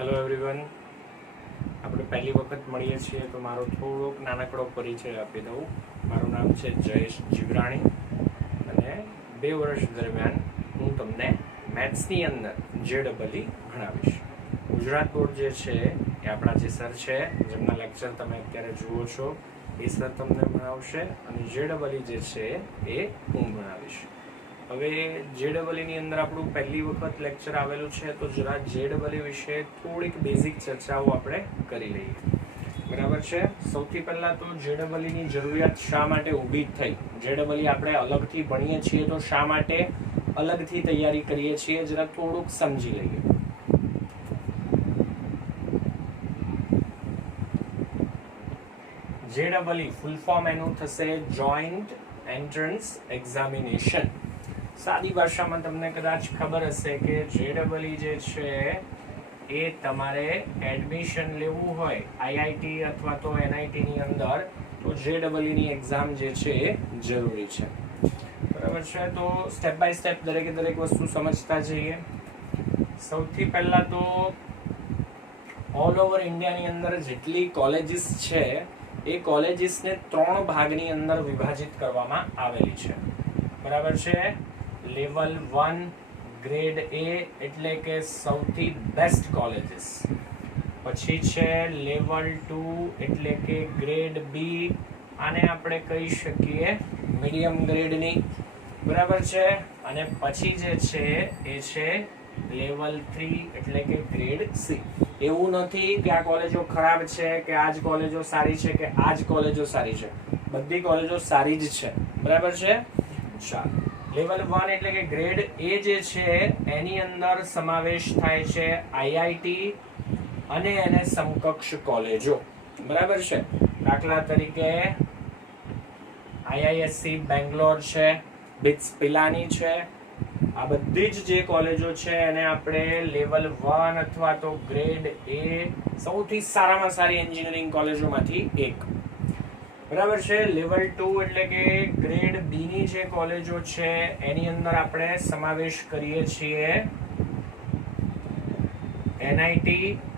Hello everyone, આપણે પહેલી વખત મળીએ છીએ તો મારો થોડોક નાનકડો પરિચય આપી દઉં. મારું નામ છે જયેશ જીવરાણી અને 2 વર્ષ દરમિયાન હું તમને મેથ્સની અંદર JEE ભણાવીશ. ગુજરાત બોર્ડ જે છે એ આપણા જે સર છે જેમના લેક્ચર તમે અત્યારે જુઓ છો એ સર તમને ભણાવશે અને JEE જે છે એ હું ભણાવીશ. હવે JEE ની અંદર આપણું પહેલી વખત લેક્ચર આવેલું છે તો જરા JEE વિશે થોડીક બેઝિક ચર્ચાઓ આપણે કરી લઈએ. બરાબર છે. સૌથી પહેલા તો JEE ની જરૂરિયાત શા માટે ઊભી થઈ, JEE આપણે અલગથી ભણીએ છીએ તો શા માટે અલગથી તૈયારી કરીએ છીએ, જરા થોડુંક સમજી લઈએ. JEE ફૂલ ફોર્મ એનું થશે જોઈન્ટ એન્ટ્રન્સ એક્ઝામિનેશન. સાદી ભાષામાં તમને કદાચ ખબર હશે કે JEE જે છે એ તમારે એડમિશન લેવું હોય IIT અથવા તો NIT ની અંદર તો JEE ની એક્ઝામ જે છે એ જરૂરી છે. બરાબર છે. તો સ્ટેપ બાય સ્ટેપ દરેકે દરેક વસ્તુ સમજતા જઈએ. સૌથી પહેલા તો ઓલ ઓવર ઇન્ડિયાની અંદર જેટલી કોલેજીસ છે એ કોલેજીસને 3 ભાગની અંદર વિભાજિત કરવામાં આવેલી છે. બરાબર છે. લેવલ 1 ગ્રેડ A એટલે કે સૌથી બેસ્ટ કોલેજીસ, પછી છે લેવલ 2 એટલે કે ગ્રેડ B, આને આપણે કહી શકીએ મીડિયમ ગ્રેડની. બરાબર છે. અને પછી જે છે એ છે લેવલ 3 એટલે કે ગ્રેડ C. એવું નથી કે આ કોલેજો ખરાબ છે કે આ જ કોલેજો સારી છે કે આ જ કોલેજો સારી છે, બધી કોલેજો સારી જ છે. બરાબર છે. ચાલો, લેવલ 1 એટલે કે ગ્રેડ A જે છે એની અંદર સમાવેશ થાય છે IIT અને એને સમકક્ષ કોલેજો. બરાબર છે. દાખલા તરીકે IISc બેંગ્લોર છે, BITS પિલાની છે, આ બધી જ જે કોલેજો છે એને આપણે લેવલ 1 અથવા તો ગ્રેડ A સૌથી સારામાં સારી એન્જિનિયરિંગ કોલેજોમાંથી એક. બરાબર છે. લેવલ 2 એટલે કે ગ્રેડ B ની જે કોલેજો છે એની અંદર આપણે સમાવેશ કરીએ છીએ NIT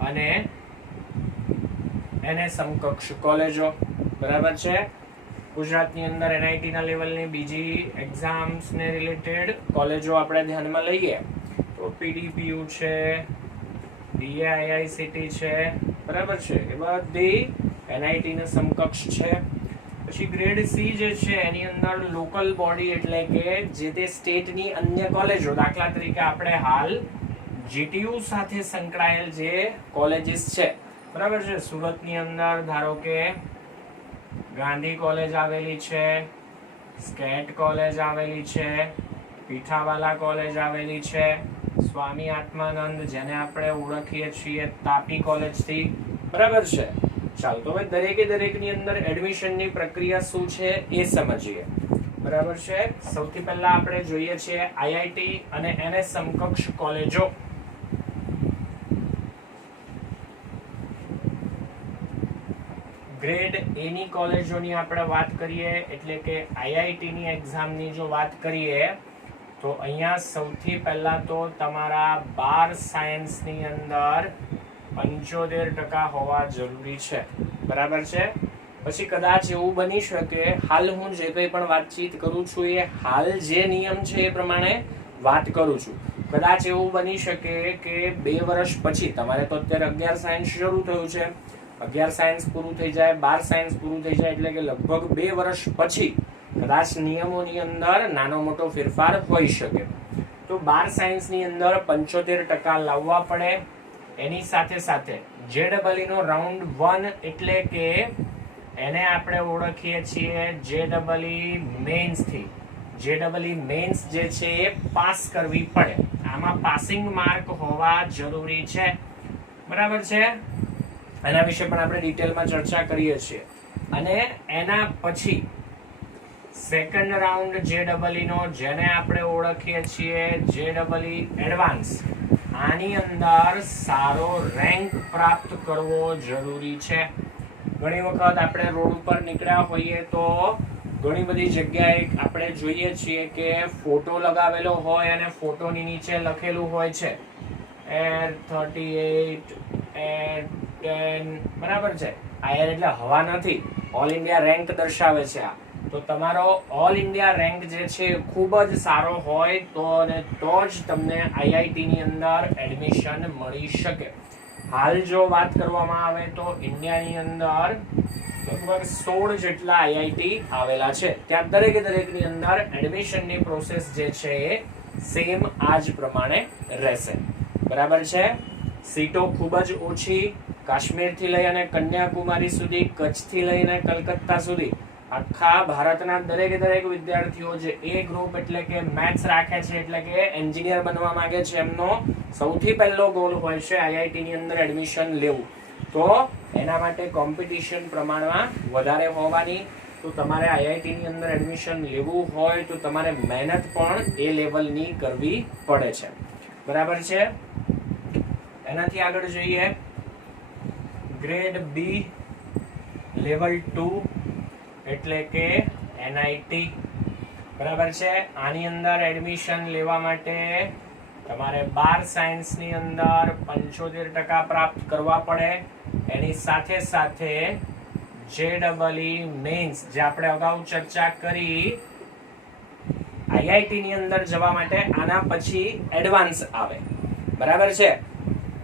અને એને સમકક્ષ કોલેજો. બરાબર છે. ગુજરાતની અંદર NIT ના લેવલની બીજી એક્ઝામ્સ ને રિલેટેડ કોલેજો આપણે ધ્યાનમાં લઈએ તો PDPU છે, DAIICT છે. બરાબર છે. એ બધી NIT ને સમકક્ષ છે. પછી ગ્રેડ C જે છે એની અંદર લોકલ બોડી એટલે કે જે તે સ્ટેટની અન્ય કોલેજો, દાખલા તરીકે આપણે હાલ GTU સાથે સંકળાયેલ જે કોલેજીસ છે. બરાબર છે. સુરતની અંદર ધારો કે ગાંધી કોલેજ આવેલી છે, સ્કેટ કોલેજ આવેલી છે, પીઠાવાલા કોલેજ આવેલી છે, સ્વામી આત્માનંદ જેને આપણે ઓળખીએ છીએ તાપી કોલેજથી. બરાબર છે. ચાલો, તો હવે દરેકે દરેકની અંદર એડમિશનની પ્રક્રિયા શું છે એ સમજીએ. બરાબર છે. સૌથી પહેલા આપણે જોઈએ છીએ IIT અને એને સમકક્ષ કોલેજો. ગ્રેડ A ની કોલેજોની આપણે વાત કરીએ એટલે કે IIT ની એક્ઝામની જો વાત કરીએ તો અહીંયા સૌથી પહેલા તો તમારા 12 સાયન્સની અંદર 75% હોવા જરૂરી છે. બરાબર છે. પછી કદાચ એવું બની શકે, હાલ હું જે કંઈ પણ વાતચીત કરું છું એ હાલ જે નિયમ છે એ પ્રમાણે વાત કરું છું. કદાચ એવું બની શકે કે 2 વર્ષ પછી, તમારે તો અત્યારે 11 સાયન્સ શરૂ થયું છે, 11 સાયન્સ પૂરું થઈ જાય, 12 સાયન્સ પૂરું થઈ જાય એટલે કે લગભગ 2 વર્ષ પછી કદાચ નિયમોની અંદર નાનો મોટો ફેરફાર હોઈ શકે. તો 12 સાયન્સની અંદર 75% લાવવા પડે. એની સાથે સાથે JEE નો રાઉન્ડ 1 એટલે કે એને આપણે ઓળખીએ છીએ JEE મેન્સ થી. JEE મેન્સ જે છે એ પાસ કરવી પડે. આમાં પાસિંગ માર્ક હોવા જરૂરી છે. બરાબર છે. એના વિશે પણ આપણે ડિટેલમાં ચર્ચા કરીએ છીએ. અને એના પછી સેકન્ડ રાઉન્ડ JEE નો જેને આપણે ઓળખીએ છીએ JEE એડવાન્સ, આની અંદર સારો રેન્ક પ્રાપ્ત કરવો જરૂરી છે. ઘણી વખત આપણે રોડ ઉપર નીકળ્યા હોઈએ તો ઘણી બધી જગ્યાએ આપણે જોઈએ છીએ કે ફોટો લગાવેલો હોય અને ફોટોની નીચે લખેલું હોય છે એર 38 એર 10 બરાબર છે. આ એર એટલે હવા નથી, ઓલ ઇન્ડિયા રેન્ક દર્શાવે છે આ. તો તમારો ઓલ ઇન્ડિયા રેન્ક જે છે ખૂબ જ સારો હોય તો અને તો જ તમને આઈઆઈટી ની અંદર એડમિશન મળી શકે. હાલ જો વાત કરવામાં આવે તો ઇન્ડિયાની અંદર લગભગ 16 જેટલા આઈઆઈટી આવેલા છે. ત્યાં દરેકની અંદર એડમિશનની પ્રોસેસ જે છે એ સેમ આ જ પ્રમાણે રહેશે. બરાબર છે. સીટો ખૂબ જ ઓછી, કાશ્મીરથી લઈ અને કન્યાકુમારી સુધી, કચ્છથી લઈને કલકત્તા સુધી આખા ભારતના દરેક વિદ્યાર્થીઓ જે એ ગ્રુપ એટલે કે મેથ્સ રાખે છે, એટલે કે એન્જિનિયર બનવા માંગે છે, એમનો સૌથી પહેલો ગોલ હોય છે આઈઆઈટી ની અંદર એડમિશન લેવું. તો એના માટે કોમ્પિટિશન પ્રમાણમાં વધારે હોવાની, તો તમારે આઈઆઈટી ની અંદર એડમિશન લેવું હોય તો તમારે મહેનત પણ એ લેવલની કરવી પડે છે. બરાબર છે. એનાથી આગળ જોઈએ ગ્રેડ બી લેવલ 2 એટલે કે એનઆઈટી. બરાબર છે. આની અંદર એડમિશન લેવા માટે તમારે 12 સાયન્સની અંદર 75% પ્રાપ્ત કરવા પડે. એની સાથે JEE મેન્સ જે આપણે અગાઉ ચર્ચા કરી, આઈઆઈટી ની અંદર જવા માટે આના પછી એડવાન્સ આવે. બરાબર છે.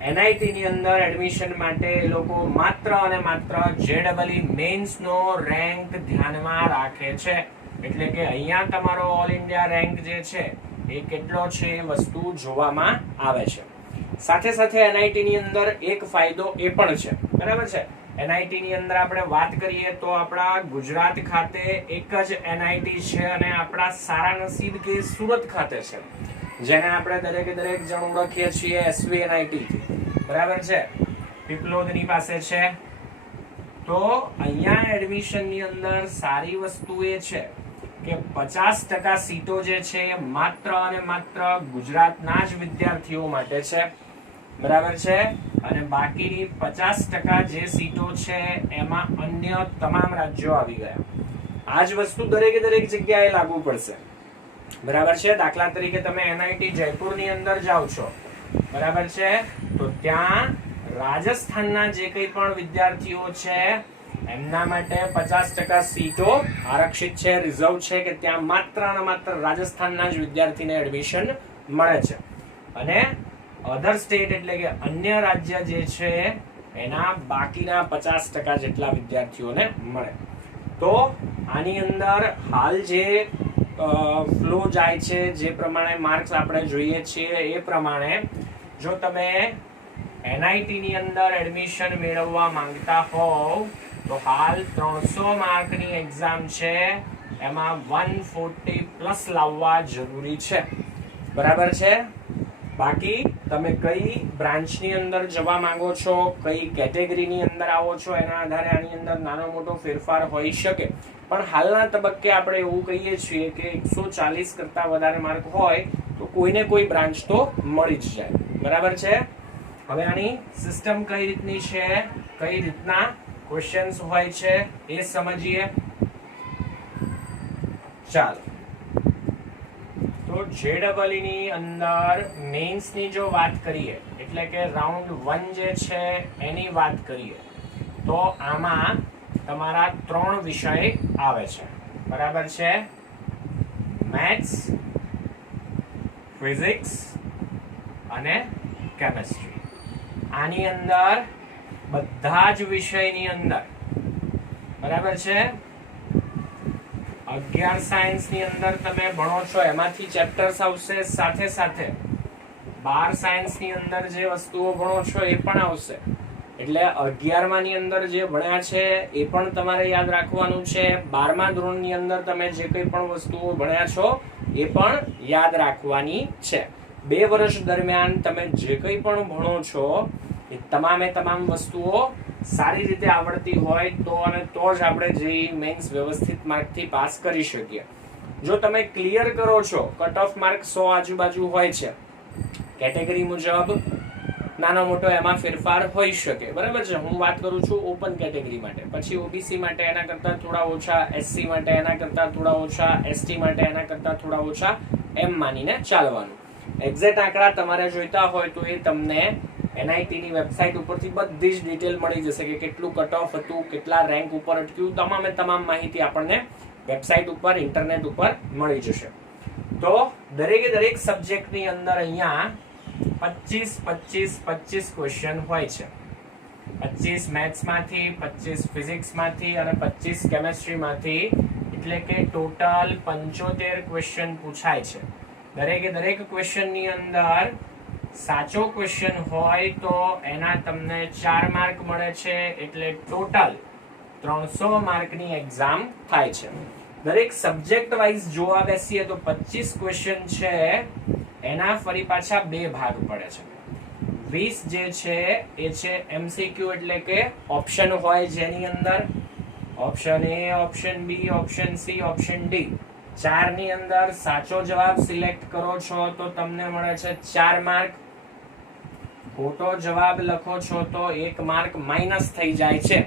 એનઆઈટી ની અંદર એડમિશન માટે એ લોકો માત્ર અને માત્ર JEE મેન્સ નો રેન્ક ધ્યાનમાં રાખે છે. એટલે કે અહીંયા તમારો ઓલ ઇન્ડિયા રેન્ક જે છે એ કેટલો છે એ વસ્તુ જોવામાં આવે છે. સાથે એનઆઈટી ની અંદર એક ફાયદો એ પણ છે. બરાબર છે. એનઆઈટી ની અંદર આપણે વાત કરીએ તો આપણા ગુજરાત ખાતે એક જ એનઆઈટી છે અને આપણા સારા નસીબ કે સુરત ખાતે છે, જેને આપણે દરેક જણ ઓળખીએ છીએ એસવી એનઆઈટી. બરાબર છે. પીપલોદની પાસે છે. તો અહીંયા એડમિશન ની અંદર સારી વસ્તુ એ છે કે 50% સીટો જે છે એ માત્ર અને માત્ર ગુજરાતના જ વિદ્યાર્થીઓ માટે છે. બરાબર છે. અને બાકીની 50% જે સીટો છે એમાં અન્ય તમામ રાજ્યો આવી ગયા. આ જ વસ્તુ દરેક જગ્યાએ લાગુ પડશે. બરાબર છે. દાખલા તરીકે તમે એનઆઈટી જયપુરની અંદર જાઓ છો, બરાબર છે, તો ત્યાં રાજસ્થાનના જે કંઈ પણ વિદ્યાર્થીઓ છે એમના માટે 50% સીટો આરક્ષિત છે, રિઝર્વ છે, કે ત્યાં માત્ર અને માત્ર રાજસ્થાનના જ વિદ્યાર્થીને એડમિશન મળે છે. અને અધર સ્ટેટ એટલે કે અન્ય રાજ્ય જે છે એના બાકીના 50% જેટલા વિદ્યાર્થીઓને મળે. તો આની અંદર હાલ જે ફ્લો જાય છે, જે પ્રમાણે માર્ક્સ આપણે જોઈએ છીએ એ પ્રમાણે જો તમે એનઆઈટી ની અંદર એડમિશન મેળવવા માંગતા હોવ તો હાલ 300 માર્કની એક્ઝામ છે, એમાં 140+ લાવવા જરૂરી છે. બરાબર છે. બાકી તમે કઈ બ્રાન્ચની અંદર જવા માંગો છો, કઈ કેટેગરીની અંદર આવો છો, એના આધારે આની અંદર નાનો મોટો ફેરફાર હોઈ શકે. પણ હાલના તબક્કે આપણે એવું કહીએ છીએ કે 140 કરતા વધારે માર્ક હોય તો કોઈને કોઈ બ્રાન્ચ તો મળી જ જાય. બરાબર છે. હવે આની સિસ્ટમ કઈ રીતની છે, કઈ રીતના ક્વેશ્ચન્સ હોય છે એ સમજીએ. ચાલો. તો JEE ની અંદર મેન્સ ની જો વાત કરીએ એટલે કે રાઉન્ડ 1 જે છે એની વાત કરીએ તો આમાં તમારા 3 વિષય આવે છે. બરાબર છે. મેથ્સ, ફિઝિક્સ અને કેમિસ્ટ્રી. આની અંદર બધા જ વિષયની અંદર બરાબર છે 11 સાયન્સ ની અંદર તમે ભણો છો એમાંથી ચેપ્ટર્સ આવશે, સાથે 12 સાયન્સ ની અંદર જે વસ્તુઓ ભણો છો એ પણ આવશે. એટલે 11મા ની અંદર જે ભણ્યા છે એ પણ તમારે યાદ રાખવાનું છે. 12મા ધોરણની અંદર તમે જે કંઈ પણ વસ્તુઓ ભણ્યા છો એ પણ યાદ રાખવાની છે. 2 વર્ષ દરમિયાન તમે જે કંઈ પણ ભણો છો એ તમામ વસ્તુઓ સારી રીતે આવડતી હોય તો અને તો જ આપણે JEE મેન્સ વ્યવસ્થિત માર્કથી પાસ કરી શકીએ. જો તમે ક્લિયર કરો છો, કટ ઓફ માર્ક 100 આજુબાજુ હોય છે, કેટેગરી મુજબ નાનો મોટો એમાં ફેરફાર હોઈ શકે. બરાબર છે. હું વાત કરું છું ઓપન કેટેગરી માટે, પછી ઓબીસી માટે એના કરતા થોડા ઓછા, એસસી માટે એના કરતા થોડા ઓછા, એસટી માટે એના કરતા થોડા ઓછા, એમ માનીને ચાલવાનું. એક્ઝેક્ટ આંકડા તમારે જોઈતા હોય તો એ તમને NIT ની વેબસાઇટ ઉપરથી બધી જ ડિટેલ મળી જશે કે કેટલું કટ ઓફ હતું, કેટલા રેન્ક ઉપર અટક્યું, તમામે તમામ માહિતી આપણને વેબસાઇટ ઉપર ઇન્ટરનેટ ઉપર મળી જશે. તો દરેક સબ્જેક્ટની અંદર અહીંયા 25 ક્વેશ્ચન હોય છે. 25 મેથ્સમાંથી, 25 ફિઝિક્સમાંથી અને 25 કેમેસ્ટ્રીમાંથી, એટલે કે ટોટલ 75 ક્વેશ્ચન પૂછાય છે. દરેક ક્વેશ્ચનની અંદર સાચો ક્વેશ્ચન હોય તો એના તમને 4 માર્ક મળે છે, એટલે ટોટલ 300 માર્કની એક્ઝામ થાય છે. દરેક સબ્જેક્ટ વાઇઝ જોવા બેસીએ તો 25 ક્વેશ્ચન છે એના ફરી પાછા 2 ભાગ પડે છે. 20 જે છે એ છે MCQ, એટલે કે ઓપ્શન હોય જેની અંદર option A, option B, option C, option D. 4 ની અંદર સાચો જવાબ સિલેક્ટ કરો છો તો તમને મળે છે 4 માર્ક. ખોટો જવાબ લખો છો તો 1 માર્ક માઇનસ થઈ જાય છે.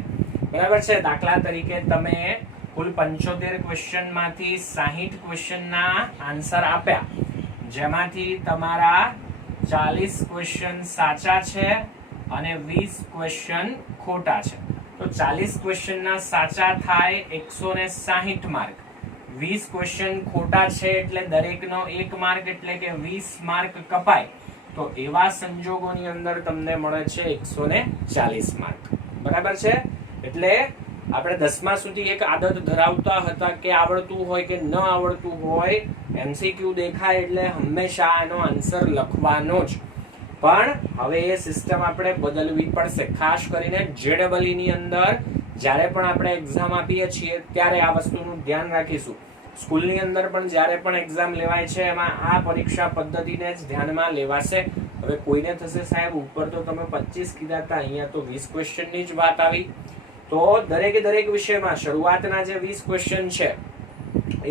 બરાબર છે. દાખલા તરીકે તમે કુલ 75 ક્વેશ્ચન માંથી 60 ક્વેશ્ચન ના આન્સર આપ્યા, જેમાંથી તમારા 40 ક્વેશ્ચન સાચા છે અને 20 ક્વેશ્ચન ખોટા છે. તો 40 ક્વેશ્ચન ના સાચા થાય 160 માર્ક, 20 ક્વેશ્ચન ખોટા છે એટલે દરેકનો 1 માર્ક, એટલે કે 20 માર્ક કપાય. તો એવા સંજોગોની અંદર તમને મળે છે 140 માર્ક. બરાબર છે. એટલે આપણે 10મા સુધી એક આદત ધરાવતા હતા કે આવડતું હોય કે ન આવડતું હોય, MCQ દેખાય એટલે હંમેશા એનો આન્સર લખવાનો જ. પણ હવે એ સિસ્ટમ આપણે બદલવી પડશે. ખાસ કરીને JEE ની અંદર જ્યારે પણ આપણે એક્ઝામ આપીએ છીએ ત્યારે આ વસ્તુનું ધ્યાન રાખીશું. સ્કૂલની અંદર પણ જ્યારે પણ એક્ઝામ લેવાય છે એમાં આ પરીક્ષા પદ્ધતિને જ ધ્યાનમાં લેવાશે. હવે કોઈને થશે સાહેબ ઉપર તો તમે 25 કીધા હતા, અહીંયા તો 20 ક્વેશ્ચનની જ વાત આવી. તો દરેક વિષયમાં શરૂઆતના જે 20 ક્વેશ્ચન છે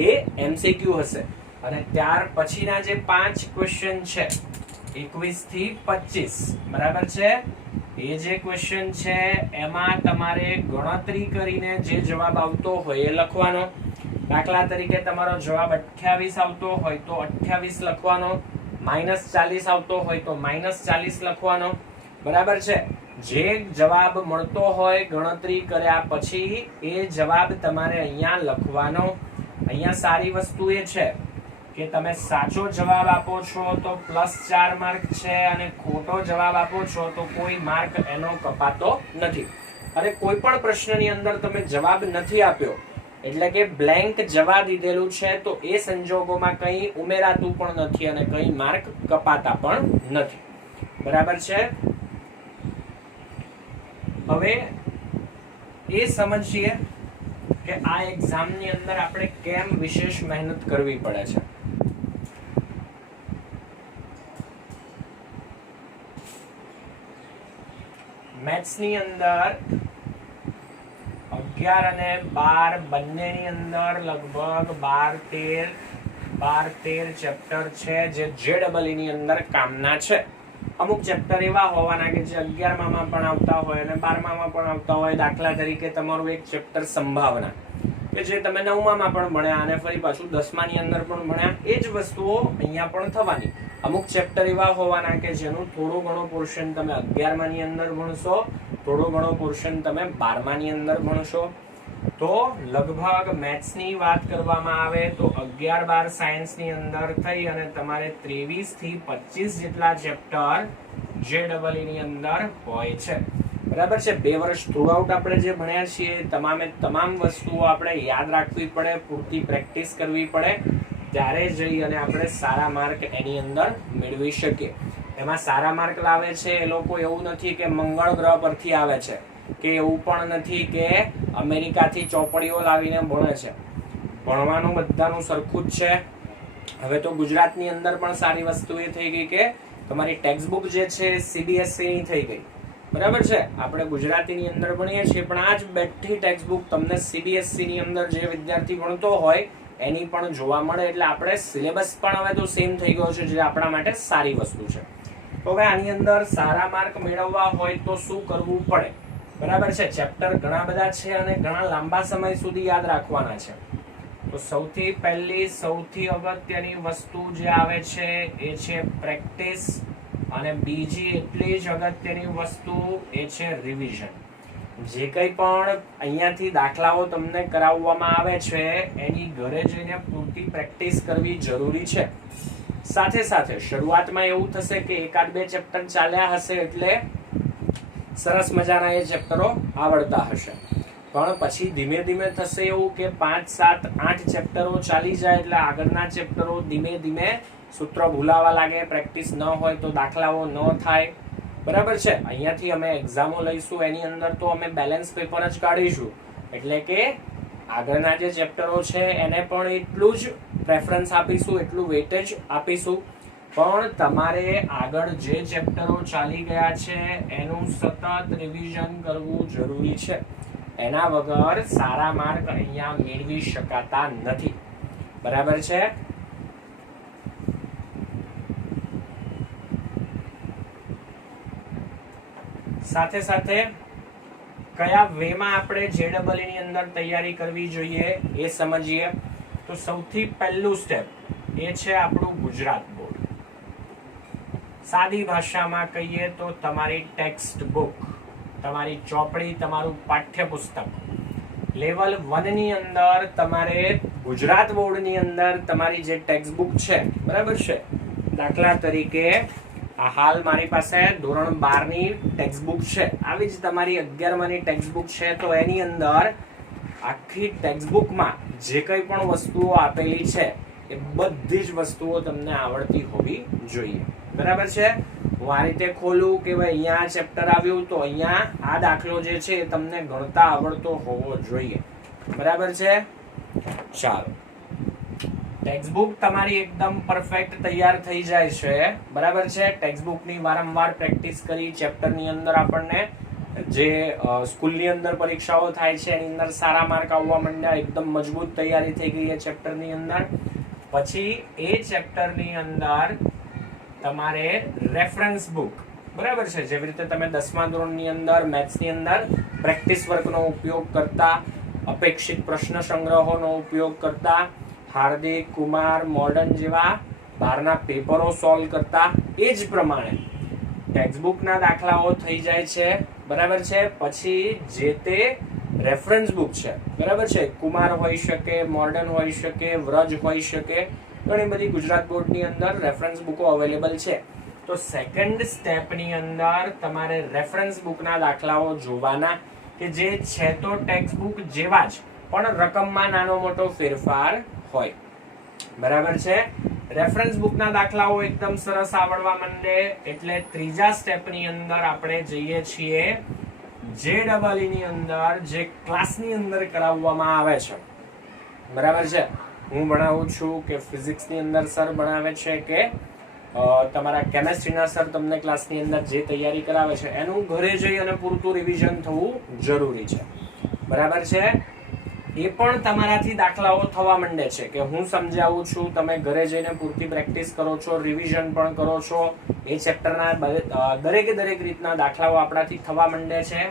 એ MCQ હશે અને ત્યાર પછીના જે 5 ક્વેશ્ચન છે 21 થી 25, બરાબર છે, એ જે ક્વેશ્ચન છે એમાં તમારે ગણતરી કરીને જે જવાબ આવતો હોય એ લખવાનો. દાખલા તરીકે તમારો જવાબ 28 આવતો હોય તો 28 લખવાનો, -40 આવતો હોય તો -40 લખવાનો. બરાબર છે. જે જવાબ મળતો હોય ગણતરી કર્યા પછી એ જવાબ તમારે અહીંયા લખવાનો. અહીંયા સારી વસ્તુ એ છે કે તમે સાચો જવાબ આપો છો તો +4 માર્ક છે અને ખોટો જવાબ આપો છો તો કોઈ માર્ક એનો કપાતો નથી. અને કોઈ પણ પ્રશ્નની અંદર તમે જવાબ નથી આપ્યો એટલે કે બ્લેન્ક જવા દીધેલું છે તો એ સંજોગોમાં કંઈ ઉમેરાતું પણ નથી અને કંઈ માર્ક કપાતા પણ નથી. બરાબર છે. હવે એ સમજીએ કે આ એક્ઝામની અંદર આપણે કેમ વિશેષ મહેનત કરવી પડે છે. મેથ્સની અંદર 11 અને 12 બંનેની અંદર લગભગ 12-13 ચેપ્ટર છે જે JEE ની અંદર કામના છે. અમુક ચેપ્ટર એવા હોવાના કે જે 11માં પણ આવતા હોય અને 12માં પણ આવતા હોય. દાખલા તરીકે તમારું એક ચેપ્ટર સંભાવના કે જે તમે 9માં પણ ભણ્યા અને ફરી પાછું 10માની અંદર પણ ભણ્યા. એ જ વસ્તુઓ અહીંયા પણ થવાની. અમુક ચેપ્ટર એવા હોવાના કે જેનું થોડું ઘણું પોર્શન તમે 11માની અંદર ભણશો, થોડું ઘણું પોર્શન તમે 12માની અંદર ભણશો. તો લગભગ મેથ્સની વાત કરવામાં આવે તો 11-12 સાયન્સની અંદર થઈ અને તમારે 23 થી 25 જેટલા ચેપ્ટર JEE ની અંદર હોય છે. બરાબર છે. 2 વર્ષ થ્રુઆઉટ આપણે જે ભણ્યા છીએ તમામે તમામ વસ્તુઓ આપણે યાદ રાખવી પડે, પૂરતી પ્રેક્ટિસ કરવી પડે, ત્યારે જઈ અને આપણે સારા માર્ક એની અંદર મેળવી શકીએ. એમાં સારા માર્ક લાવે છે એ લોકો એવું નથી કે મંગળ ગ્રહ પરથી આવે છે, કે એવું પણ નથી કે અમેરિકાથી ચોપડીઓ લાવીને ભણે છે. ભણવાનું બધાનું સરખું જ છે. હવે તો ગુજરાતની અંદર પણ સારી વસ્તુ એ થઈ ગઈ કે તમારી ટેક્સ્ટબુક જે છે CBSE ની થઈ ગઈ. બરાબર છે. આપણે ગુજરાતીની અંદર ભણીએ છીએ પણ આ જ બેઠી ટેક્સ્ટબુક તમને CBSE ની અંદર જે વિદ્યાર્થી ભણતો હોય એની પણ જોવા મળે. એટલે આપણે સિલેબસ પણ હવે તો સેમ થઈ ગયો છે, જે આપણા માટે સારી વસ્તુ છે. તો હવે આની અંદર સારા માર્ક મેળવવા હોય તો શું કરવું પડે. બરાબર છે. ચેપ્ટર ઘણા બધા છે અને ઘણા લાંબા સમય સુધી યાદ રાખવાના છે. તો સૌથી પહેલી સૌથી અગત્યની વસ્તુ જે આવે છે એ છે પ્રેક્ટિસ, અને બીજી એટલી જ અગત્યની વસ્તુ એ છે રિવિઝન. જે કંઈ પણ અહીંયાથી દાખલાઓ તમને કરાવવામાં આવે છે એની ઘરે જઈને પૂરતી પ્રેક્ટિસ કરવી જરૂરી છે. સાથે સાથે શરૂઆતમાં એવું થશે કે એકાદ બે ચેપ્ટર ચાલ્યા હશે એટલે સરસ મજાના એ ચેપ્ટરો આવડતા હશે, પણ પછી ધીમે ધીમે થશે એવું કે 5, 7, 8 ચેપ્ટરો ચાલી જાય એટલે આગળના ચેપ્ટરો ધીમે ધીમે સૂત્રો ભૂલાવા લાગે, પ્રેક્ટિસ ન હોય તો દાખલાઓ ન થાય. બરાબર છે. અહીંયાથી અમે એક્ઝામો લઈશું એની અંદર તો અમે બેલેન્સ પેપર જ કાઢીશું, એટલે કે આગળના જે ચેપ્ટરો છે એને પણ એટલું જ પ્રેફરન્સ આપીશું, એટલું વેટેજ આપીશું, પણ તમારે આગળ જે ચેપ્ટરો ચાલી ગયા છે એનું સતત રિવિઝન કરવું જરૂરી છે. એના વગર સારા માર્ક અહીંયા મેળવી શકાતા નથી. બરાબર છે. સાથે સાથે કયા વેમાં આપણે JEE ની અંદર તૈયારી કરવી જોઈએ એ સમજીએ. તો સૌથી પહેલું સ્ટેપ એ છે આપણું ગુજરાત બોર્ડ. સાદી ભાષામાં કહીએ તો તમારી ટેક્સ્ટ બુક, તમારી ચોપડી, તમારું પાઠ્યપુસ્તક. લેવલ 1 ની અંદર તમારે ગુજરાત બોર્ડની અંદર તમારી જે ટેક્સ્ટ બુક છે, બરાબર છે. દાખલા તરીકે આ હાલ મારી પાસે ધોરણ 12 ની ટેક્સ્ટ બુક છે, આવી જ તમારી 11મા ની ટેક્સ્ટ બુક છે. તો એની અંદર આખી ટેક્સ્ટ બુકમાં જે કંઈ પણ વસ્તુઓ આપેલી છે એ બધી જ વસ્તુઓ તમને આવડતી હોવી જોઈએ. બરાબર છે. હું આ રીતે ખોલું કે ભાઈ અહીંયા ચેપ્ટર આવ્યું તો અહીંયા આ દાખલો જે છે એ તમને ગણતા આવડતો હોવો જોઈએ. બરાબર છે. ચાલો, ટેક્સ્ટ બુક તમારી એકદમ પરફેક્ટ તૈયાર થઈ જાય છે. બરાબર છે. ટેક્સ્ટ બુકની વારંવાર પ્રેક્ટિસ કરી ચેપ્ટરની અંદર આપણને જે સ્કૂલની અંદર પરીક્ષાઓ થાય છે એની અંદર સારા માર્ક આવવા માંડ્યા, એકદમ મજબૂત તૈયારી થઈ ગઈ એ ચેપ્ટરની અંદર. પછી એ ચેપ્ટરની અંદર તમારે રેફરન્સ બુક, બરાબર છે, જેવી રીતે તમે 10મા ધોરણની અંદર મેથ્સની અંદર પ્રેક્ટિસ વર્કનો ઉપયોગ કરતા, અપેક્ષિત પ્રશ્ન સંગ્રહોનો ઉપયોગ કરતા, હાર્દિક, કુમાર, મોડર્ન જેવા બહારના પેપરો સોલ્વ કરતા, એ જ પ્રમાણે ટેક્સ્ટ બુકના દાખલાઓ થઈ જાય છે. બરાબર છે. પછી જે તે રેફરન્સ બુક છે, બરાબર છે, કુમાર હોઈ શકે, મોડર્ન હોઈ શકે, વ્રજ હોઈ શકે, ઘણી બધી ગુજરાત બોર્ડની અંદર રેફરન્સ બુકો અવેલેબલ છે. તો સેકન્ડ સ્ટેપની અંદર તમારે રેફરન્સ બુકના દાખલાઓ જોવાના કે જે છે તો ટેક્સ્ટ બુક જેવા જ, પણ રકમમાં નાનો મોટો ફેરફાર હોય. બરાબર છે. રેફરન્સ બુકના દાખલાઓ એકદમ સરસ આવડવા માંડે એટલે ત્રીજા સ્ટેપની અંદર આપણે જઈએ છીએ JEE ની અંદર, જે ક્લાસની અંદર કરાવવામાં આવે છે. બરાબર છે. હું ભણાવું છું કે ફિઝિક્સની અંદર સર ભણાવે છે કે તમારા કેમેસ્ટ્રીના સર તમને ક્લાસની અંદર જે તૈયારી કરાવે છે એનું ઘરે જઈ અને પૂરતું રિવિઝન થવું જરૂરી છે. બરાબર છે. એ પણ તમારાથી દાખલાઓ થવા માંડે છે કે હું સમજાવું છું, તમે ઘરે જઈને પૂરતી પ્રેક્ટિસ કરો છો, રિવિઝન પણ કરો છો, એ ચેપ્ટરના દરેકે દરેક રીતના દાખલાઓ આપણાથી થવા માંડે છે.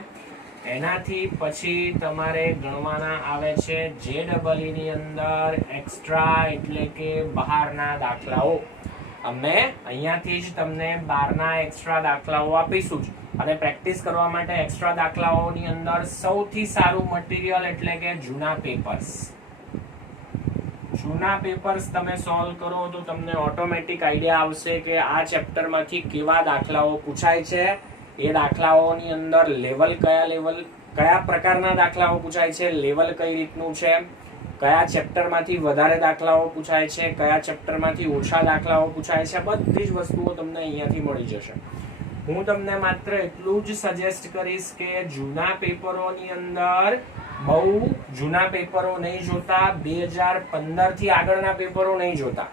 એનાથી પછી તમારે ગણવાના આવે છે JEE ની અંદર એક્સ્ટ્રા, એટલે કે બહારના દાખલાઓ. અમે અહીંયાથી જ તમને બહારના એક્સ્ટ્રા દાખલાઓ આપીશું જ. અને પ્રેક્ટિસ કરવા માટે એક્સ્ટ્રા દાખલાઓની અંદર સૌથી સારું મટીરિયલ એટલે કે જૂના પેપર્સ. જૂના પેપર્સ તમે સોલ્વ કરો તો તમને ઓટોમેટિક આઈડિયા આવશે કે આ ચેપ્ટરમાંથી કેવા દાખલાઓ પૂછાય છે, એ દાખલાઓની અંદર કયા પ્રકારના દાખલાઓ પૂછાય છે, લેવલ કઈ રીતનું છે, કયા ચેપ્ટરમાંથી વધારે દાખલાઓ પૂછાય છે, કયા ચેપ્ટરમાંથી ઓછા દાખલાઓ પૂછાય છે. બધી જ વસ્તુઓ તમને અહીંયાથી મળી જશે. હું તમને માત્ર એટલું જ સજેસ્ટ કરીશ કે જૂના પેપરોની અંદર બહુ જૂના પેપરો નહીં જોતા, 2015 થી આગળના પેપરો નહીં જોતા.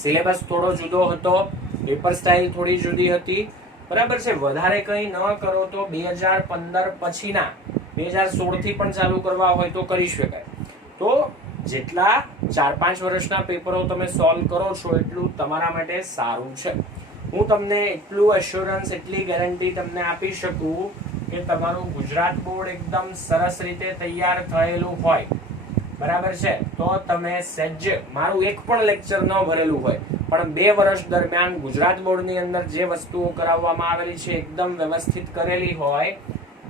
સિલેબસ થોડો જુદો હતો, પેપર સ્ટાઇલ થોડી જુદી હતી. બરાબર છે. વધારે કંઈ ન કરો તો 2015 પછીના 2016 થી પણ ચાલુ કરવા હોય તો કરી શકાય. તો જેટલા 4-5 વર્ષના પેપરો તમે સોલ્વ કરો છો એટલું તમારા માટે સારું છે. હું તમને એટલું એશ્યોરન્સ, એટલી ગેરંટી તમને આપી શકું કે તમારું ગુજરાત બોર્ડ એકદમ સરસ રીતે તૈયાર થયેલું હોય. બરાબર છે, તો તમે સજ્જ મારું એક પણ લેક્ચર ન ભરેલું હોય પણ 2 વર્ષ દરમિયાન ગુજરાત બોર્ડની અંદર જે વસ્તુઓ કરાવવામાં આવેલી છે એકદમ વ્યવસ્થિત કરેલી હોય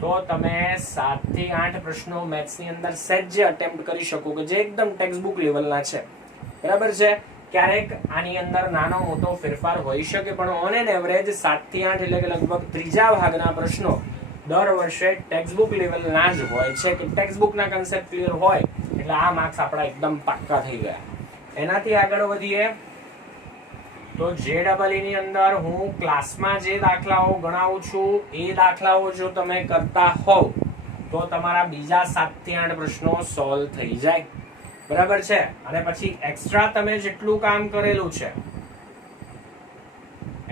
તો તમે 7 થી 8 પ્રશ્નો મેથ્સની અંદર સજ્જ અટેમ્પ્ટ કરી શકો કે જે એકદમ ટેક્સ્ટ બુક લેવલના છે. બરાબર છે. ક્યારેક આની અંદર નાનો મોટો ફેરફાર હોઈ શકે પણ ઓન એન એવરેજ 7 થી 8 એટલે કે લગભગ ત્રીજા ભાગના પ્રશ્નો દર વર્ષે ટેક્સ્ટ બુક લેવલના જ હોય છે કે ટેક્સ્ટ બુકના કન્સેપ્ટ ક્લિયર હોય એટલે આ માર્ક્સ આપણા એકદમ પાક્કા થઈ ગયા. એનાથી આગળ વધીએ તો JEE ની અંદર હું ક્લાસમાં જે દાખલાઓ ગણાવું છું એ દાખલાઓ જો તમે કરતા હોવ તો તમારા બીજા 7 થી 8 પ્રશ્નો સોલ્વ થઈ જાય. બરાબર છે. અને પછી એક્સ્ટ્રા તમે જેટલું કામ કરેલું છે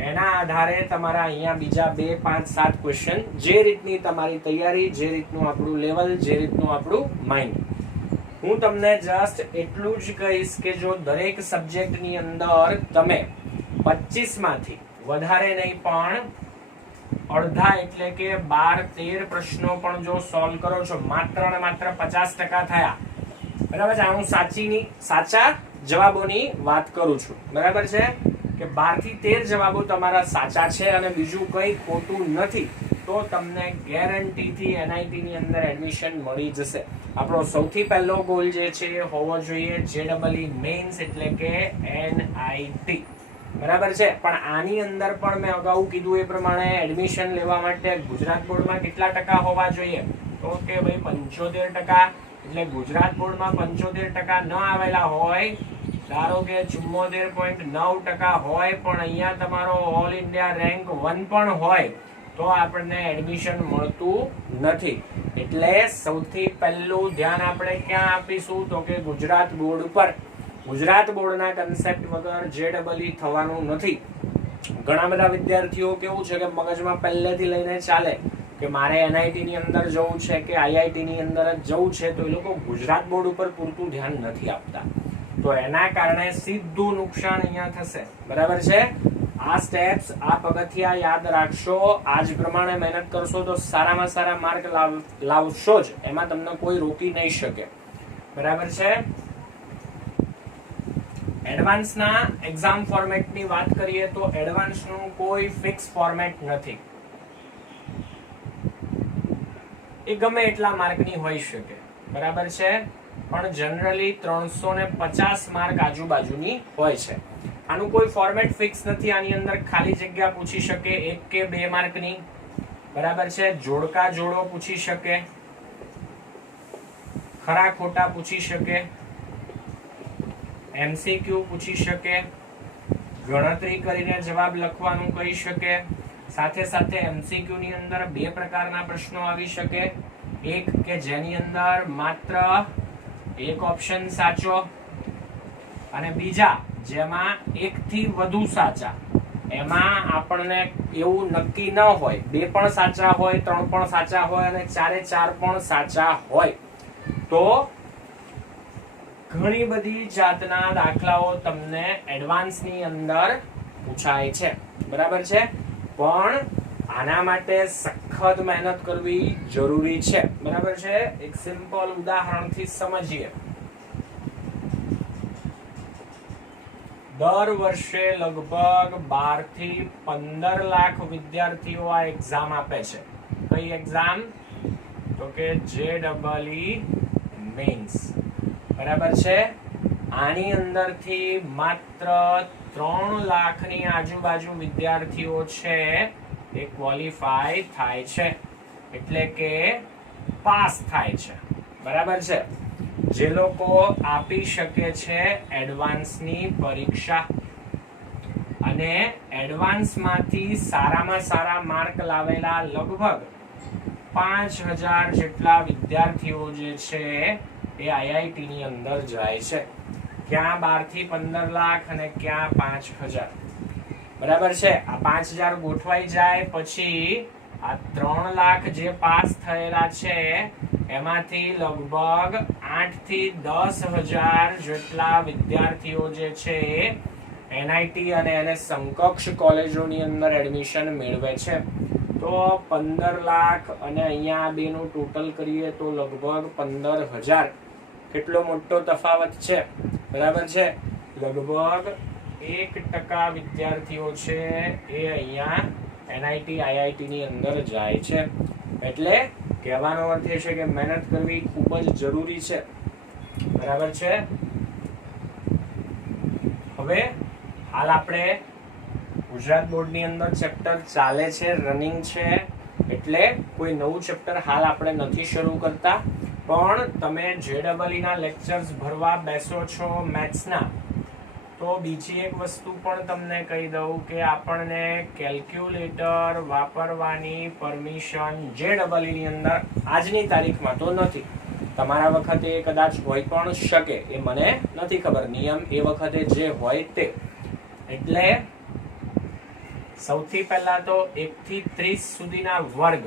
એના આધારે તમારા અહીંયા બીજા 2, 5, 7 ક્વેશ્ચન જે રીતની તમારી તૈયારી, જે રીતનું આપણું લેવલ, જે રીતનું આપણું માઇન્ડ. હું તમને જસ્ટ એટલું જ કહીશ કે જો દરેક સબ્જેક્ટની અંદર તમે 25 માંથી વધારે નહીં પણ અડધા એટલે કે 12-13 પ્રશ્નો પણ જો સોલ્વ કરો છો માત્ર ને માત્ર 50% થયા. બરાબર છે. હું સાચા જવાબોની વાત કરું છું. બરાબર છે કે 12 થી 13 જવાબો તમારા સાચા છે અને બીજું કંઈ ખોટું નથી તો તમને ગેરંટીથી NIT ની અંદર એડમિશન મળી જશે. આપણો સૌથી પહેલો ગોલ જે છે એ હોવો જોઈએ JEE મેઇન્સ એટલે કે NIT. બરાબર છે. પણ આની અંદર પણ મેં અગાઉ કીધું એ પ્રમાણે એડમિશન લેવા માટે ગુજરાત બોર્ડમાં કેટલા ટકા હોવા જોઈએ તો કે ભાઈ 75%. એટલે ગુજરાત બોર્ડમાં 75% ન આવેલા હોય, ધારો કે 74.9% હોય પણ અહીંયા તમારો ઓલ ઇન્ડિયા રેન્ક 1 પણ હોય તો આપણને એડમિશન મળતું નથી. એટલે સૌથી પહેલું ધ્યાન આપણે ક્યાં આપીશું તો કે ગુજરાત બોર્ડ પર. ગુજરાત બોર્ડના કન્સેપ્ટ વગર JEE થવાનું નથી. ઘણા બધા વિદ્યાર્થીઓ કેવું છે કે મગજમાં પહેલેથી લઈને ચાલે કે મારે NIT ની અંદર જવું છે કે IIT ની અંદર જ જવું છે તો એ લોકો ગુજરાત બોર્ડ ઉપર પૂરતું ધ્યાન નથી આપતા. તો એના કારણે સીધું નુકસાન અહીંયા થશે. બરાબર છે. આ સ્ટેપ્સ, આ પગથિયા યાદ રાખશો, આજ પ્રમાણે મહેનત કરશો તો સારામાં સારા માર્ક લાવશો જ. એમાં તમને કોઈ રોકી નહીં શકે. બરાબર છે. એડવાન્સના એક્ઝામ ફોર્મેટની વાત કરીએ તો એડવાન્સનું કોઈ ફિક્સ ફોર્મેટ નથી. એ ગમે એટલા માર્કની હોઈ શકે. બરાબર છે. પણ જનરલી 350 માર્ક આજુબાજુની હોય છે. આનું કોઈ ફોર્મેટ ફિક્સ નથી. આની અંદર ખાલી જગ્યા પૂછી શકે 1 કે 2 માર્કની. બરાબર છે. જોડકા જોડો પૂછી શકે, ખરા ખોટા પૂછી શકે, MCQ પૂછી શકે, ગણતરી કરીને જવાબ લખવાનું કહી શકે. સાથે સાથે MCQ ની અંદર 2 પ્રકારના પ્રશ્નો આવી શકે. એક કે જેની અંદર માત્ર એક ઓપ્શન સાચો અને બીજા જેમાં 1 થી વધુ સાચા. એમાં આપણને એવું નક્કી ન હોય 2 પણ સાચા હોય, 3 પણ સાચા હોય અને 4 પણ સાચા હોય તો ઘણી બધી જાતના દાખલાઓ તમને એડવાન્સની અંદર પૂછાય છે. બરાબર છે. પણ આના માટે સખત મહેનત કરવી જરૂરી છે. બરાબર છે. એક સિમ્પલ ઉદાહરણથી સમજીએ. દર વર્ષે લગભગ 12 થી 15 લાખ વિદ્યાર્થીઓ આ એક્ઝામ આપે છે. કઈ એક્ઝામ તો કે JEE મેઇન્સ. બરાબર છે. આની અંદરથી માત્ર 3 લાખની આજુબાજુ વિદ્યાર્થીઓ છે એ ક્વોલિફાય થાય છે એટલે કે પાસ થાય છે. બરાબર છે. જે લોકો આપી શકે છે એડવાન્સની પરીક્ષા અને એડવાન્સમાંથી સારામાં સારા માર્ક લાવેલા લગભગ 5000 જેટલા વિદ્યાર્થીઓ જે છે એ IIT ની અંદર જાય છે. ક્યાં 12 થી 15 લાખ અને ક્યાં 5000. બરાબર છે. આ 5000 ગોઠવાઈ જાય પછી આ 3 લાખ જે પાસ થયેલા છે એમાંથી લગભગ 8 થી 10,000 જેટલા વિદ્યાર્થીઓ જે છે NIT અને એને સમકક્ષ કોલેજોની અંદર એડમિશન મેળવે છે. તો 15 લાખ અને અહીંયા બેનું ટોટલ કરીએ તો લગભગ 15,000 કેટલો મોટો તફાવત છે, બરાબર છે. લગભગ 1% વિદ્યાર્થીઓ છે એ અહીંયા NIT IIT ની અંદર જાય છે. એટલે કહેવાનો અર્થ એ છે કે મહેનત કરવી ખૂબ જ જરૂરી છે, બરાબર છે. હવે હાલ આપણે ગુજરાત બોર્ડની અંદર ચેપ્ટર ચાલે છે, રનિંગ છે, એટલે કોઈ નવું ચેપ્ટર હાલ આપણે નથી શરૂ કરતા. પણ તમે JEE ના લેક્ચર્સ ભરવા બેસો છો મેથ્સના, તો બીજી એક વસ્તુ પણ તમને કહી દઉં કે આપણને કેલ્ક્યુલેટર વાપરવાની પરમિશન JEE ની અંદર આજની તારીખમાં તો નથી. તમારા વખતે કદાચ હોય પણ શકે, એ મને નથી ખબર, નિયમ એ વખતે જે હોય તે. એટલે સૌથી પહેલા તો 1 થી 30 સુધીના વર્ગ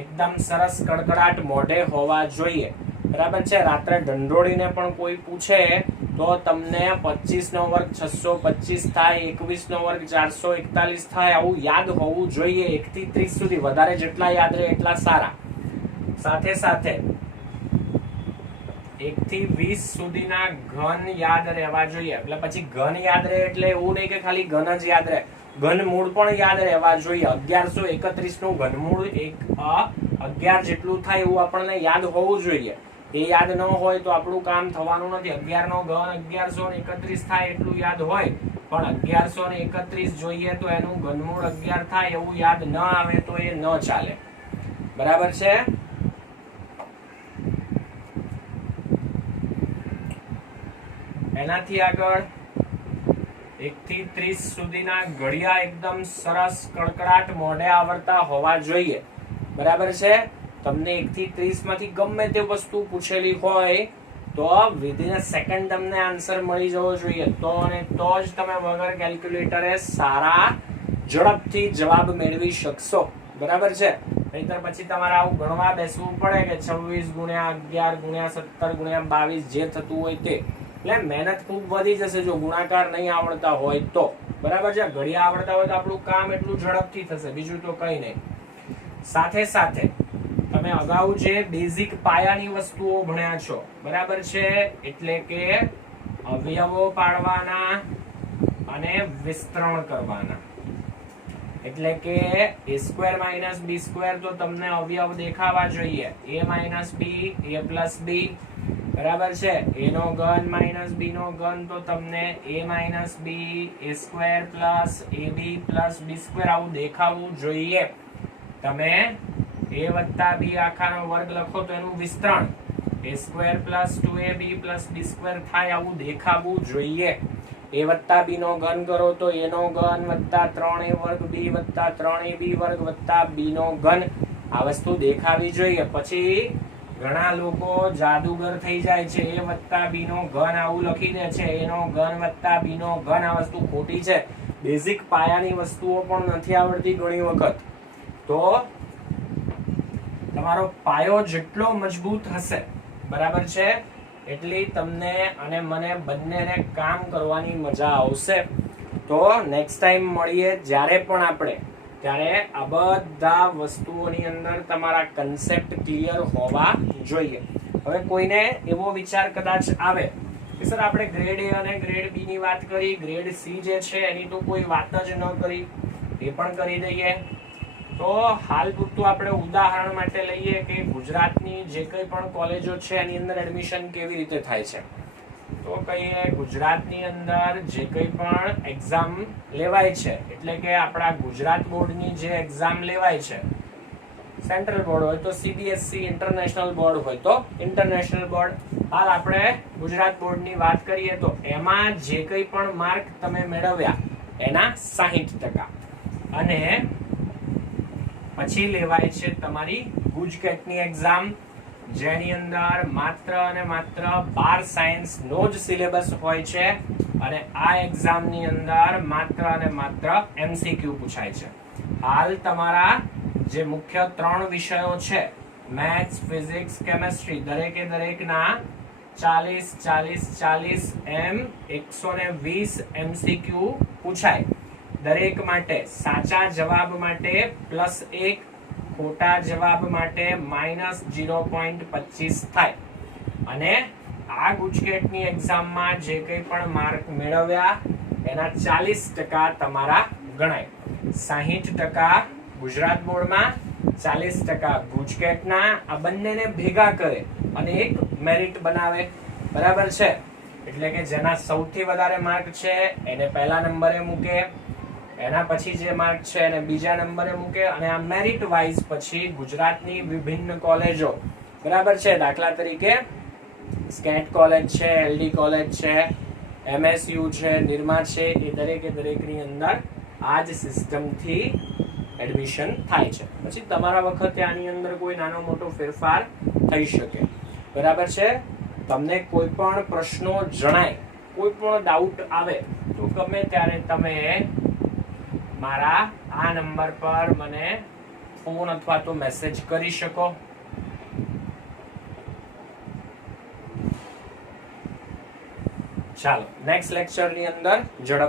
એકદમ સરસ કડકડાટ મોઢે હોવા જોઈએ, બરાબર છે. રાત્રે ઢંઢોળીને પણ કોઈ પૂછે તો તમને 25 નો વર્ગ 625 થાય, 21 નો વર્ગ 441 થાય, આવું યાદ હોવું જોઈએ. 1 થી 30 સુધી, વધારે જેટલા યાદ રહે એટલા સારા. સાથે સાથે 1 થી 20 સુધીના ઘન યાદ રહેવા જોઈએ. એટલે પછી ઘન યાદ રહે એટલે એવું નહીં કે ખાલી ઘન જ યાદ રહે, ઘનમૂળ પણ યાદ રહેવા જોઈએ. 1131 નું ઘનમૂળ 11 જેટલું થાય એવું આપણને યાદ હોવું જોઈએ. એ યાદ ન હોય તો આપણું કામ થવાનું નથી. 11 નો ઘન 1131 થાય એટલું યાદ હોય, પણ 1131 જોઈએ તો એનું ઘનમૂળ 11 થાય એવું યાદ ન આવે તો એ ન ચાલે, બરાબર છે. એનાથી આગળ 1 થી 30 સુધીના ઘડિયા એકદમ સરસ કડકડાટ મોઢે આવડતા હોવા જોઈએ, બરાબર છે. તમને 1 થી 30 માંથી ગમે તે વસ્તુ પૂછેલી હોય તો વિધિન અ સેકન્ડ તમને આન્સર મળી જવો જોઈએ. તો અને તો જ તમે વગર કેલ્ક્યુલેટરે સારા ઝડપથી જવાબ મેળવી શકશો, બરાબર છે. નહીતર પછી તમારે આવું ગણવા બેસવું પડે કે 26 ગુણ્યા 11 ગુણ્યા 17 ગુણ્યા 22 જે થતું હોય તે. એટલે મહેનત ખૂબ વધી જશે જો ગુણાકાર નહીં આવડતા હોય તો, બરાબર છે. ઘડિયા આવડતા હોય તો આપણું કામ એટલું ઝડપથી થશે, બીજું તો કંઈ નહીં. સાથે સાથે તમે અગાઉ જે બેઝિક પાયાની વસ્તુઓ ભણ્યા છો, બરાબર છે. એટલે કે અવયવો પાડવાના અને વિસ્તરણ કરવાના. એટલે કે a² - b² તો તમને અવયવ દેખાવા જોઈએ. a - b, a + b, બરાબર છે. a નો ઘન - b નો ઘન તો તમને a - b, a² + ab + b² આવું દેખાવું જોઈએ. તમે a + b આખાનો વર્ગ લખો તો એનું વિસ્તરણ a² + 2ab + b² થાય આવું દેખાવું જોઈએ. a + b નો ઘન કરો તો a નો ઘન + 3a² b + 3ab² + b નો ઘન, આ વસ્તુ દેખાવી જોઈએ. પછી ઘણા લોકો જાદુગર થઈ જાય છે, a + b નો ઘન આવું લખી દે છે, a નો ઘન + b નો ઘન. આ વસ્તુ ખોટી છે. બેઝિક પાયાની વસ્તુઓ પણ નથી આવડતી ઘણી વખત. તો તમારો પાયો જેટલો મજબૂત હશે, બરાબર છે, એટલી તમને અને મને બંનેને કામ કરવાની મજા આવશે. તો નેક્સ્ટ ટાઈમ મળીએ જ્યારે પણ આપણે, ત્યારે આ બધા વસ્તુઓની અંદર તમારા કન્સેપ્ટ ક્લિયર હોવા જોઈએ. હવે કોઈને એવો વિચાર કદાચ આવે કે સર આપણે ગ્રેડ A અને ગ્રેડ B ની વાત કરી, ગ્રેડ C જે છે એની તો કોઈ વાત જ ન કરી, એ પણ કરી દઈએ. તો હાલ પૂરતું આપણે ઉદાહરણ માટે લઈએ કે ગુજરાતની જે કંઈ પણ કોલેજો છે એની અંદર એડમિશન કેવી રીતે થાય છે. તો કહીએ ગુજરાતની અંદર જે કંઈ પણ એક્ઝામ લેવાય છે, એટલે કે આપણા ગુજરાત બોર્ડની જે એક્ઝામ લેવાય છે, સેન્ટ્રલ બોર્ડ હોય તો CBSE, ઇન્ટરનેશનલ બોર્ડ હોય તો ઇન્ટરનેશનલ બોર્ડ. હાલ આપણે ગુજરાત બોર્ડની વાત કરીએ તો એમાં જે કંઈ પણ માર્ક તમે મેળવ્યા એના 60%, અને પછી લેવાય છે તમારી ગુજકેટની એક્ઝામ, જેની અંદર માત્ર અને માત્ર 12 સાયન્સ નો જ સિલેબસ હોય છે, અને આ એક્ઝામની અંદર માત્ર અને માત્ર MCQ પૂછાય છે. હાલ તમારા જે મુખ્ય 3 વિષયો છે, મેથ્સ, ફિઝિક્સ, કેમેસ્ટ્રી, દરેકે દરેકના 40 એમ 120 MCQ પૂછાય. દરેક માટે સાચા જવાબ માટે +1, ખોટા જવાબ માટે -0.25 થાય. અને આ ગુજકેટની એક્ઝામમાં જે કંઈ પણ માર્ક મેળવ્યા એના 40% તમારા ગણાય. 60% ગુજરાત બોર્ડમાં, 40% ગુજકેટના. આ બંનેને ભેગા કરે અને એક મેરિટ બનાવે. બરાબર છે? એટલે કે જેના સૌથી વધારે માર્ક છે એને પહેલા નંબરે મૂકે, એના પછી જે માર્ક છે એને બીજા નંબરે મૂકે, અને આ મેરિટ વાઇઝ પછી ગુજરાતની વિભિન્ન કોલેજો, બરાબર છે, દાખલા તરીકે સ્કેટ કોલેજ છે, એલડી કોલેજ છે, એમએસયુ છે, નિરમા છે, એ દરેકની અંદર આ જ સિસ્ટમથી એડમિશન થાય છે. પછી તમારા વખતે આની અંદર કોઈ નાનો મોટો ફેરફાર થઈ શકે. બરાબર છે? તમને કોઈ પણ પ્રશ્નો જણાય, કોઈ પણ ડાઉટ આવે તો ગમે ત્યારે તમે મારા આ નંબર પર મને ફોન અથવા તો મેસેજ કરી શકો. ચાલો નેક્સ્ટ લેક્ચરની અંદર ઝડપ